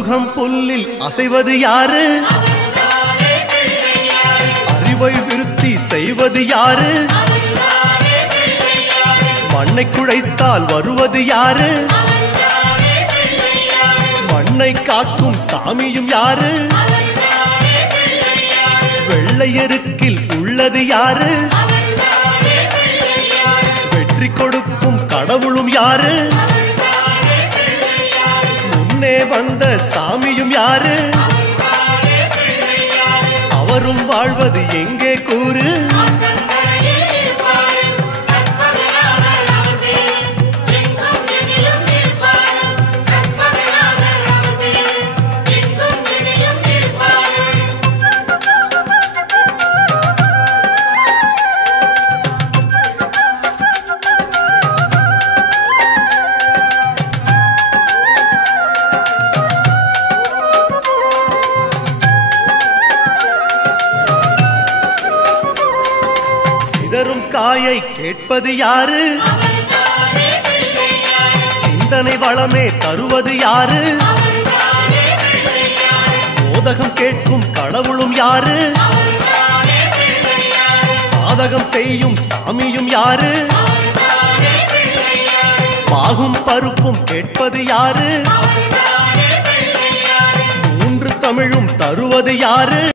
அருகம் புல்லில் அசைவது யாரு? அறிவை விருத்தி செய்வது யாரு? மண்ணை குழைத்தால் வருவது யாரு? மண்ணை காக்கும் சாமியும் யாரு? வெள்ளையருக்கில் உள்ளது யாரு? வெற்றி கொடுக்கும் கடவுளும் யாரு? முன்னே வந்த சாமியும் யாரு? அவரும் வாழ்வது எங்கே கூறு? சிதறும் காயை கேட்பது யாரு? சிந்தனை வளமே தருவது யாரு? மோதகம் கேட்கும் கடவுளும் யாரு? சாதகம் செய்யும் சாமியும் யாரு? பாகும் பருப்பும் கேட்பது யாரு? மூன்று தமிழும் தருவது யாரு?